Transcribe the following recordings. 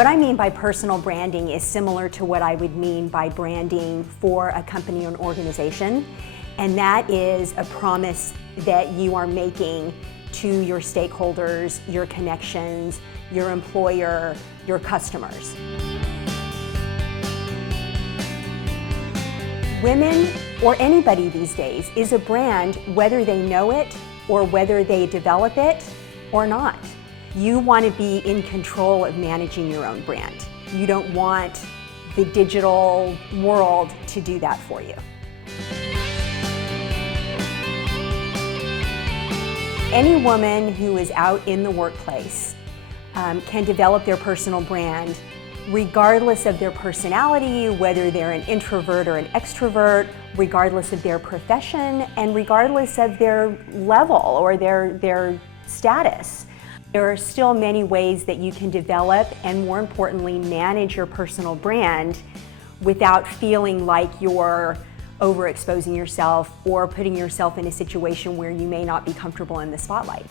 What I mean by personal branding is similar to what I would mean by branding for a company or an organization, and that is a promise that you are making to your stakeholders, your connections, your employer, your customers. Women, or anybody these days, is a brand whether they know it or whether they develop it or not. You want to be in control of managing your own brand. You don't want the digital world to do that for you. Any woman who is out in the workplace can develop their personal brand regardless of their personality, whether they're an introvert or an extrovert, regardless of their profession, and regardless of their level or their status. There are still many ways that you can develop and, more importantly, manage your personal brand without feeling like you're overexposing yourself or putting yourself in a situation where you may not be comfortable in the spotlight.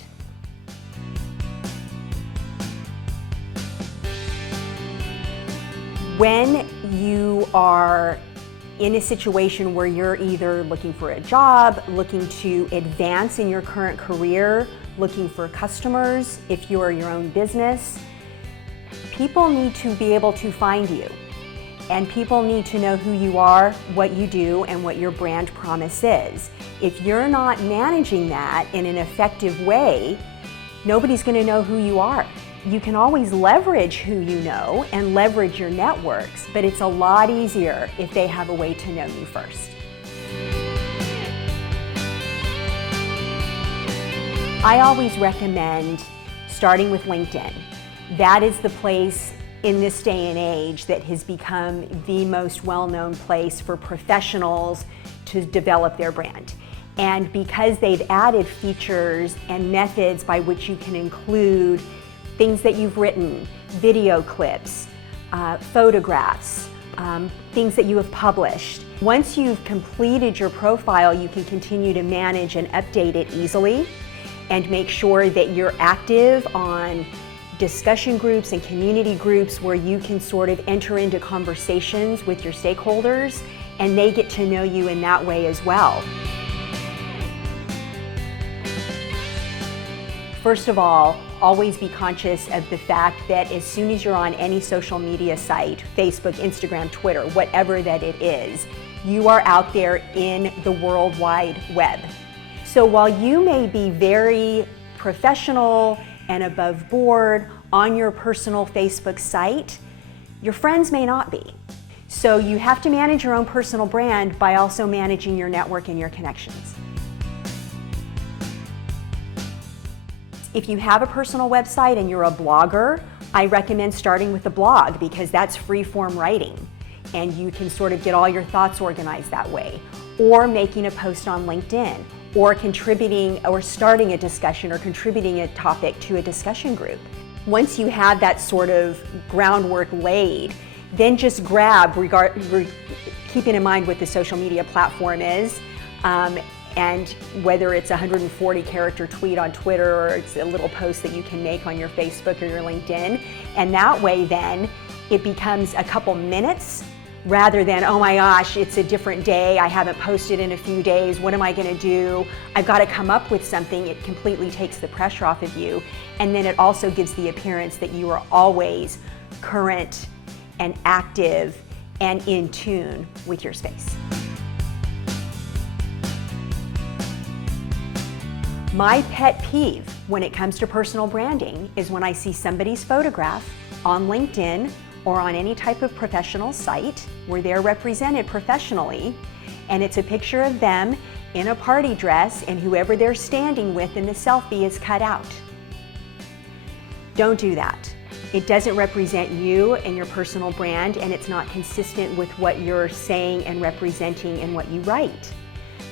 When you are in a situation where you're either looking for a job, looking to advance in your current career, looking for customers, if you're your own business, people need to be able to find you. And people need to know who you are, what you do, and what your brand promise is. If you're not managing that in an effective way, nobody's going to know who you are. You can always leverage who you know and leverage your networks, but it's a lot easier if they have a way to know you first. I always recommend starting with LinkedIn. That is the place in this day and age that has become the most well-known place for professionals to develop their brand. And because they've added features and methods by which you can include things that you've written, video clips, photographs, things that you have published. Once you've completed your profile, you can continue to manage and update it easily and make sure that you're active on discussion groups and community groups where you can sort of enter into conversations with your stakeholders and they get to know you in that way as well. First of all, always be conscious of the fact that as soon as you're on any social media site, Facebook, Instagram, Twitter, whatever that it is, you are out there in the World Wide Web. So while you may be very professional and above board on your personal Facebook site, your friends may not be. So you have to manage your own personal brand by also managing your network and your connections. If you have a personal website and you're a blogger, I recommend starting with a blog because that's free-form writing and you can sort of get all your thoughts organized that way. Or making a post on LinkedIn, or contributing or starting a discussion or contributing a topic to a discussion group. Once you have that sort of groundwork laid, then just grab, keeping in mind what the social media platform is, and whether it's a 140 character tweet on Twitter or it's a little post that you can make on your Facebook or your LinkedIn. And that way then it becomes a couple minutes rather than, oh my gosh, it's a different day, I haven't posted in a few days, what am I gonna do? I've got to come up with something. It completely takes the pressure off of you. And then it also gives the appearance that you are always current and active and in tune with your space. My pet peeve when it comes to personal branding is when I see somebody's photograph on LinkedIn or on any type of professional site where they're represented professionally, and it's a picture of them in a party dress and whoever they're standing with in the selfie is cut out. Don't do that. It doesn't represent you and your personal brand, and it's not consistent with what you're saying and representing in what you write.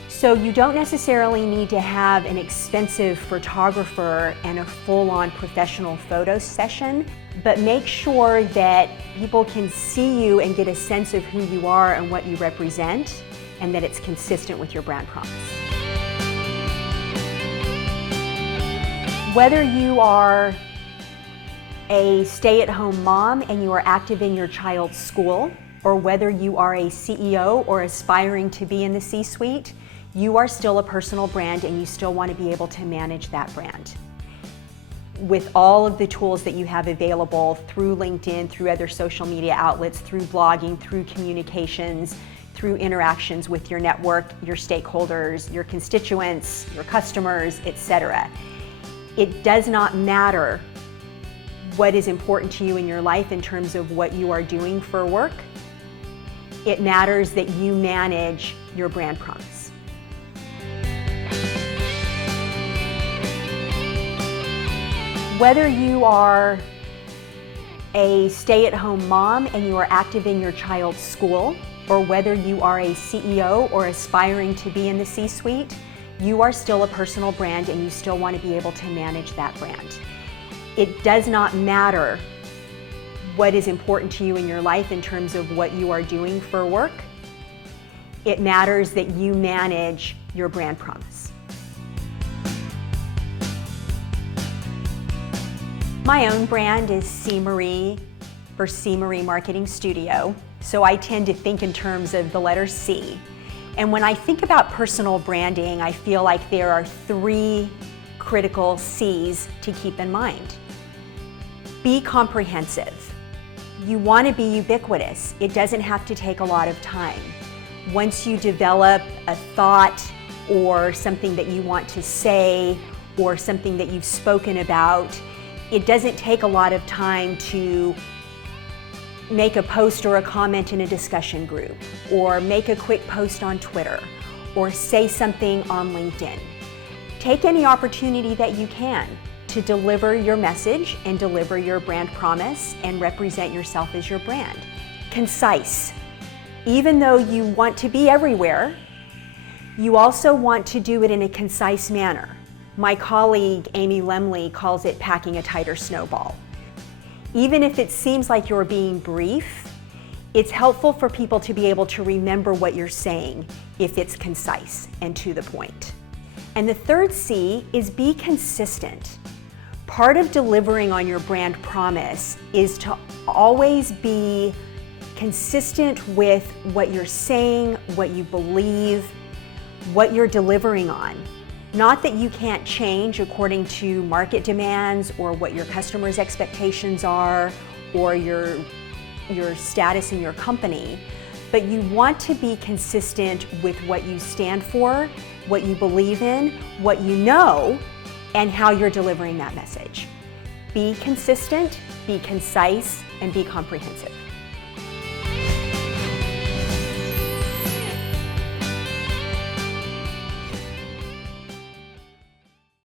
So you don't necessarily need to have an expensive photographer and a full-on professional photo session, but make sure that people can see you and get a sense of who you are and what you represent, and that it's consistent with your brand promise. Whether you are a stay-at-home mom and you are active in your child's school, or whether you are a CEO or aspiring to be in the C-suite, you are still a personal brand and you still want to be able to manage that brand. With all of the tools that you have available through LinkedIn, through other social media outlets, through blogging, through communications, through interactions with your network, your stakeholders, your constituents, your customers, etc. It does not matter what is important to you in your life in terms of what you are doing for work. It matters that you manage your brand promise. Whether you are a stay-at-home mom and you are active in your child's school, or whether you are a CEO or aspiring to be in the C-suite, you are still a personal brand and you still want to be able to manage that brand. It does not matter what is important to you in your life in terms of what you are doing for work. It matters that you manage your brand promise. My own brand is CMarie for CMarie Marketing Studio, so I tend to think in terms of the letter C. And when I think about personal branding, I feel like there are 3 critical C's to keep in mind. Be comprehensive. You want to be ubiquitous. It doesn't have to take a lot of time. Once you develop a thought or something that you want to say or something that you've spoken about, it doesn't take a lot of time to make a post or a comment in a discussion group, or make a quick post on Twitter, or say something on LinkedIn. Take any opportunity that you can to deliver your message and deliver your brand promise and represent yourself as your brand. Concise. Even though you want to be everywhere, you also want to do it in a concise manner. My colleague, Amy Lemley, calls it packing a tighter snowball. Even if it seems like you're being brief, it's helpful for people to be able to remember what you're saying if it's concise and to the point. And the 3rd C is be consistent. Part of delivering on your brand promise is to always be consistent with what you're saying, what you believe, what you're delivering on. Not that you can't change according to market demands or what your customers' expectations are or your status in your company, but you want to be consistent with what you stand for, what you believe in, what you know, and how you're delivering that message. Be consistent, be concise, and be comprehensive.